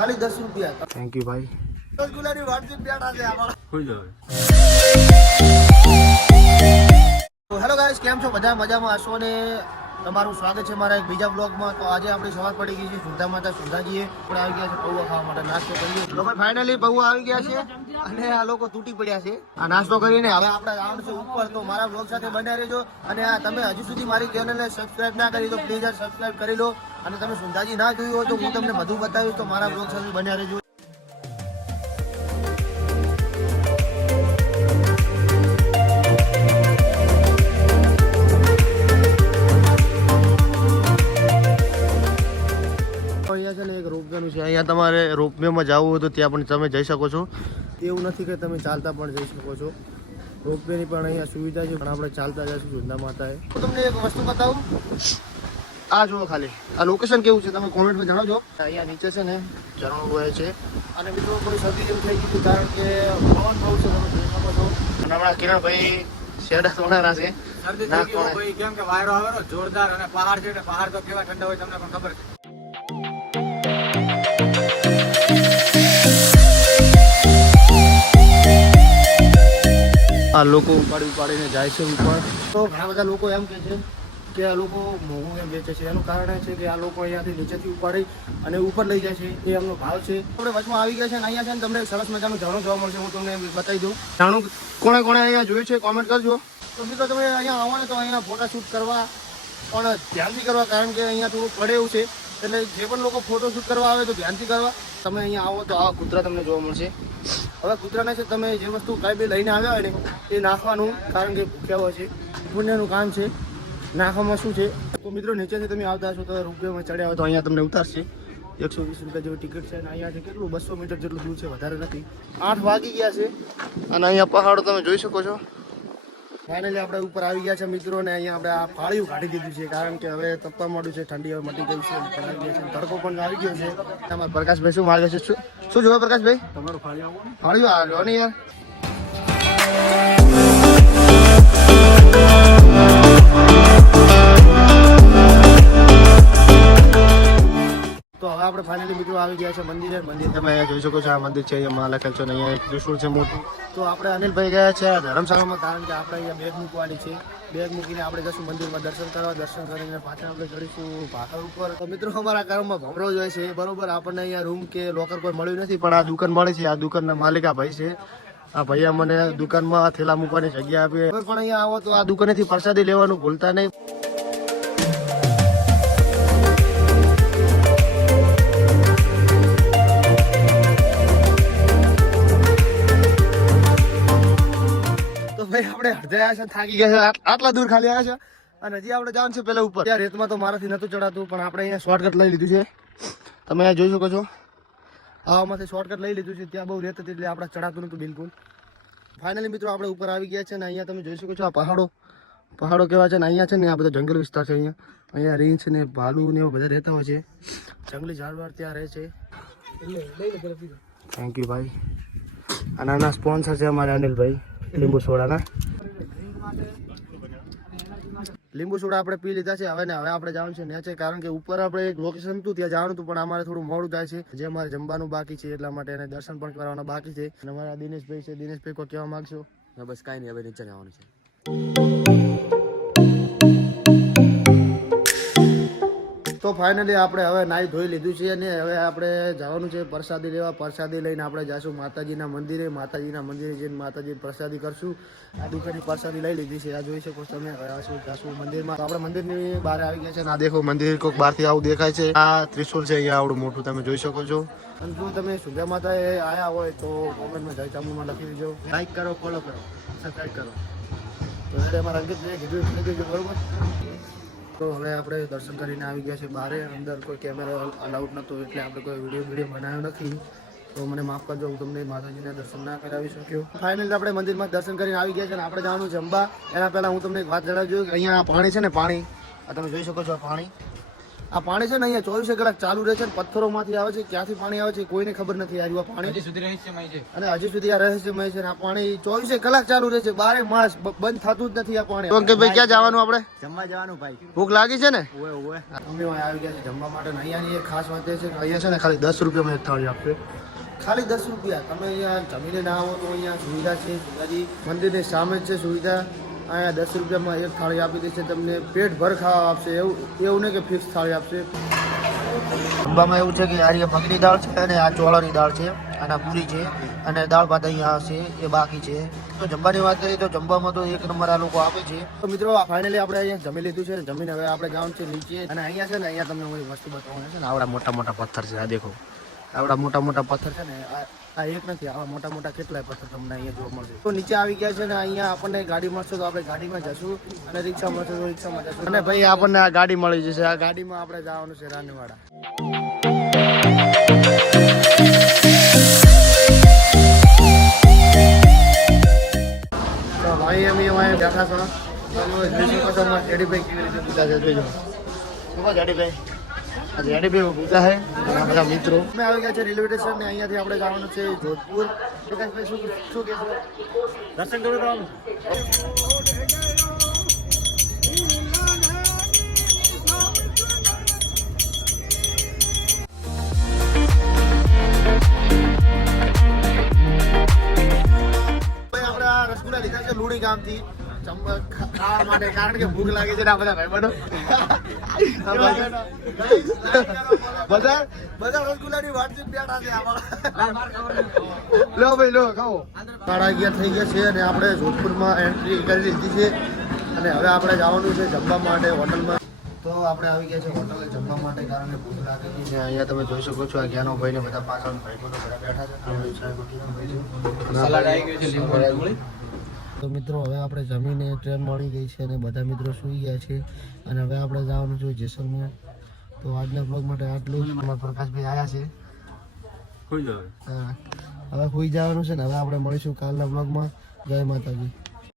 ખાલી 10 રૂપિયા. Thank you ભાઈ. રસગુલ્લાની વાટકી બેઠા છે આમાં. હોઈ જાવ. હેલો ગાઈસ, કેમ છો બધા? મજામાં હશો ને? તમારું સ્વાગત છે મારા એક બીજા બ્લોગમાં. તો આજે આપણી સવાર પડી ગઈ છે સુંધા માતા સુંધાજીએ આપણે આવી ગયા છે પૌવા ખાવા માટે નાસ્તો કરીએ. લોકો ફાઇનલી પૌવા આવી ગયા છે અને આ લોકો તૂટી પડ્યા છે આ નાસ્તો કરીને. હવે આપણે જવાનું છે ઉપર. તો મારા બ્લોગ સાથે બન્યા રહેજો. અને આ તમે હજુ સુધી મારી ચેનલને સબસ્ક્રાઇબ ના કરી તો પ્લીઝ સબસ્ક્રાઇબ કરી લો. અને તમે સુંધાજી ના જોયું હોય તો હું તમને બધું બતાવીશ. તો મારા બ્લોગ સાથે બન્યા રહેજો. અહીંયા છે ને એક રોપવેનું છે. અહીંયા તમારે રોપવેમાં જવું હોય તો ત્યાં પણ તમે જઈ શકો છો. એવું નથી કે તમે ચાલતા પણ જઈ શકો છો. રોપવેની પણ અહીંયા સુવિધા છે, પણ આપણે ચાલતા જઈશું સુંધા માતાએ. હું તમને એક વસ્તુ બતાવું. આ જુઓ ખાલી આ લોકેશન કેવું છે તમે કોમેન્ટમાં જણાવજો. અહીંયા નીચે છે ને ઝરણું વહે છે. અને મિત્રો કોઈ શરદી જેવું થઈ ગયું કારણ કે પવન બહુ છે, તમે જોઈ શકો છો. અને હમણાં કિરણભાઈ શેડા તોડાના છે. કેમ કે વાયરો આવે જોરદાર અને પહાડ છે, પહાડ તો કેવા ઠંડા હોય તમને પણ ખબર છે. આ લોકો ઉપાડીને જાય છે ઉપર. તો ઘણા બધા લોકો એમ કહે છે કે આ લોકો મોંઘું એમ વેચે છે. એનું કારણ એ છે કે આ લોકો અહીંયાથી નીચેથી ઉપાડી અને ઉપર લઈ જાય છે. એ એમનો ભાવ છે. આપણે વચમાં આવી ગયા છે અને અહીંયા છે ને તમને સરસ મજાનું ઝરણું જોવા મળશે. હું તમને બતાવી દઉં. ઝરણું કોણે કોણે અહીંયા જોયું છે કોમેન્ટ કરજો. તો મિત્રો તમે અહીંયા આવો ને તો અહીંયા ફોટા શૂટ કરવા પણ ધ્યાનથી કરવા, કારણ કે અહીંયા થોડું પડે એવું છે. એટલે જે પણ લોકો ફોટો શૂટ કરવા આવે તો ધ્યાનથી કરવા. તમે અહીંયા આવો તો આવા કૂતરા તમને જોવા મળશે. હવે કૂતરાને છે તમે જે વસ્તુ કાંઈ બી લઈને આવ્યા હોય ને એ નાખવાનું, કારણ કે ભૂખ્યા હોય છે. પુણ્યનું કામ છે. નાખવામાં શું છે. તો મિત્રો નીચેથી તમે આવતા હશો તો રૂપિયામાં ચડ્યા હોય તો અહીંયા તમને ઉતારશે. 120 રૂપિયા જેવી ટિકિટ છે. અને અહીંયાથી કેટલું 200 મીટર જેટલું દૂર છે, વધારે નથી. 8 વાગી ગયા છે અને અહીંયા પહાડો તમે જોઈ શકો છો. ફાઇનલી આપણે ઉપર આવી ગયા છે મિત્રો. ને અહીંયા આપણે આ ફાળિયું કાઢી દીધું છે, કારણ કે હવે તપવા માંડ્યું છે. ઠંડી હવે મટી ગઈ છે. આવી ગયા છે. તડકો પણ આવી ગયો છે. તમારા પ્રકાશભાઈ શું માર્ગે છે? શું જોવે પ્રકાશભાઈ? તમારું ફાળિયું આવ્યો ને યાર. તો હવે આપણે ફાઇનલી મિત્રો આવી ગયા છે મંદિરે. મંદિર તમે અહીંયા જોઈ શકો છો. આ મંદિર છે, અહીંયા માં લખેલ છે અને અહીંયા એક ત્રિશૂળ છે મોટું. તો આપણે અનિલભાઈ ગયા છે ધર્મશાળામાં, કારણ કે આપણે અહીંયા બેગ મૂકવાની છે. બેગ મૂકીને આપણે જશું મંદિરમાં દર્શન કરવા. દર્શન કરીને પાછા આપણે ચડીશું ભાખર ઉપર. તો મિત્રો અમારા કારમાં ભમરો જ હોય છે બરોબર. આપણને અહીંયા રૂમ કે લોકર કોઈ મળ્યું નથી, પણ આ દુકાન મળે છે. આ દુકાનના માલિક આ ભાઈ છે. આ ભાઈએ મને દુકાનમાં થેલા મૂકવાની જગ્યા આપી. કોઈ પણ અહીંયા આવો તો આ દુકાનેથી પ્રસાદી લેવાનું ભૂલતા નહીં. ભાઈ આપણે અડધે આવ્યા છે, થાકી ગયા છે. આટલા દૂર ખાલી આવ્યા છે અને હજી આપણે જવાનું છે પેલા ઉપર. ત્યાં રેતમાં તો મારાથી નતું ચડાતું, પણ આપણે અહીંયા શોર્ટકટ લઈ લીધું છે. તમે અહીંયા જોઈ શકો છો. આવામાંથી શોર્ટકટ લઈ લીધું છે. ત્યાં બહુ રેત હતી એટલે આપણે ચડાતું નતું બિલકુલ. ફાઇનલી મિત્રો આપણે ઉપર આવી ગયા છે અને અહીંયા તમે જોઈ શકો છો. આ પહાડો કેવા છે ને અહીંયા છે ને આ બધા જંગલ વિસ્તાર છે. અહીંયા રીંછ ને ભાલુ ને એવા બધા રહેતા હોય છે. જંગલી જાનવર ત્યાં રહે છે. થેન્ક યુ ભાઈ. આ નાના સ્પોન્સર છે અમારે અનિલભાઈ લીંબુ સોડાના. લીંબુ સોડા આપણે પી લીધા છે. હવે આપણે જવાનું છે નેચે, કારણ કે ઉપર આપણે એક લોકેશન હતું ત્યાં જવાનું હતું, પણ અમારે થોડું મોડું થાય છે. જે અમારે જમવાનું બાકી છે એટલા માટે એને દર્શન પણ કરવાના બાકી છે. અને અમારા દિનેશભાઈ છે. દિનેશભાઈ કોઈ કહેવા માંગશો? બસ કાંઈ નહીં, હવે નીચે જવાનું છે. તો ફાઇનલી આપણે હવે નાહી ધોઈ લીધું છે અને હવે આપણે જવાનું છે પ્રસાદી લેવા. પ્રસાદી લઈને આપણે જઈશું માતાજીના મંદિરે. માતાજીના મંદિરે જઈને માતાજી પ્રસાદી કરશું. આ દુકાનની પ્રસાદી લઈ લીધી છે. આ જોઈ શકો તમે. હવે જશું મંદિરમાં. તો આપણે મંદિરની બહાર આવી ગયા છે. આ દેખો મંદિર કોઈક બહારથી આવું દેખાય છે. આ ત્રિશુલ છે અહીંયા આવડું મોટું તમે જોઈ શકો છો. અને જો તમે સુંધા માતાએ આવ્યા હોય તો કોમેન્ટમાં જય ચામુંડમાં લખી દેજો. લાઈક કરો, ફોલો કરો, સબસ્ક્રાઈબ કરો. તો એટલે અમારા અંકિતભાઈ કીધું લખી દેજો બરોબર. તો હવે આપણે દર્શન કરીને આવી ગયા છે બહાર. અંદર કોઈ કેમેરા અલાઉડ નહોતો એટલે આપણે કોઈ વિડીયો બનાવ્યો નથી. તો મને માફ કરજો, હું તમને માતાજીના દર્શન ના કરાવી શક્યો. ફાઇનલી આપણે મંદિરમાં દર્શન કરીને આવી ગયા છે અને આપણે જવાનું છે અંબા. એના પહેલાં હું તમને એક વાત જણાવજો કે અહીંયા પાણી છે ને, પાણી આ તમે જોઈ શકો છો. આ પાણી આ પાણી છે ને અહીંયા 24 કલાક ચાલુ રહે છે ને પથ્થરોમાંથી આવે છે, ક્યાંથી પાણી આવે છે કોઈને ખબર નથી આવ્યું આ પાણી. હજી સુધી રહસ્યમય છે. અને હજી સુધી આ રહસ્યમય છે ને આ પાણી 24 કલાક ચાલુ રહે છે, 12 માસ બંધ થતું જ નથી આ પાણી. તો કે ભાઈ ક્યાં જવાનું આપણે? જમવા જવાનું ભાઈ. ભૂખ લાગી છે ને? ઓય ઓય. અમે આવી ગયા છે જમવા માટે. અહીંયાની એક ખાસ વાત એ છે કે અહીંયા છે ને ખાલી 10 રૂપિયામાં એક થાળી આપશે, ખાલી 10 રૂપિયા. તમે અહીંયા જમીને ના આવો તો અહીંયા સુવિધા છે, સુધાજી મંદિરની સામે જ છે સુવિધા. અહીંયા 10 રૂપિયામાં એક થાળી આપી દેશે, તમને પેટ ભર ખાવા આપશે. એવું નહીં કે ફિક્સ થાળી આપશે. જમવામાં એવું છે કે આ મગની દાળ છે અને આ ચોળાની દાળ છે અને આ પૂરી છે અને દાળ ભાત અહીંયા હશે એ બાકી છે. તો જમવાની વાત કરીએ તો જમવામાં તો એક નંબર આ લોકો આપે છે. તો મિત્રો ફાઇનલી આપણે અહીંયા જમી લીધું છે, જમીને હવે આપણે જવાનું છે નીચે. અને અહીંયા છે ને અહીંયા તમને કોઈ વસ્તુ બતાવવાની છે ને, આવડા મોટા મોટા પથ્થર છે. આ દેખો, આવડા મોટા મોટા પથ્થર છે ને, આ એક નથી, આવા મોટા મોટા કેટલાય પથ્થર તમને અહીંયા જોવા મળશે. તો નીચે આવી ગયા છે ને અહીંયા આપણને ગાડી મળશે તો આપણે ગાડીમાં જશું અને રિક્ષા મળશે તો રિક્ષામાં જશું. અને ભાઈ આપણને આ ગાડી મળી જશે. આ ગાડીમાં આપણે જવાનું છે રાનીવાડા. તો ભાઈ અમે અહીંયા બેઠા છો. જેડીભાઈ કેવી રીતે પૂછા છે જોઈજો. શું જેડીભાઈ? જેડીભાઈ પૂછા છે બધા મિત્રો. અમે આવી ગયા છે રેલવે સ્ટેશન ને અહીંયાથી આપણે જવાનું છે જોધપુર. વિકાસભાઈ શું કહેશો? દર્શન કરવાનું. રસગુલ્લા લીધા છે લુણી ગામથી ખાવા માટે, કારણ કે ભૂખ લાગી છે ને આ બધા ભાઈબંધો બધા રસગુલ્લાની વાતચીત બેઠા છે. લો ભાઈ લો ખાઓ. 11:30 થઈ ગયા છે અને આપણે જોધપુરમાં એન્ટ્રી કરી લીધી છે અને હવે આપણે જવાનું છે જમવા માટે હોટલમાં. તો આપણે આવી ગયા છે હોટલે જમવા માટે, કારણ કે ભૂખ લાગી છે. અહીંયા તમે જોઈ શકો છો આ જ્ઞાનો ભાઈ ને બધા પાછળ ભાઈબંધો બધા બેઠા છે. તો મિત્રો હવે આપણે જમીને ટ્રેન મળી ગઈ છે અને બધા મિત્રો સૂઈ ગયા છે અને હવે આપણે જવાનું છે જેસલમેર. તો આજના બ્લોગ માટે આટલું જ. અમારા પ્રકાશભાઈ આવ્યા છે, હવે સુઈ જવાનું છે ને. હવે આપણે મળીશું કાલના બ્લોગમાં. જય માતાજી.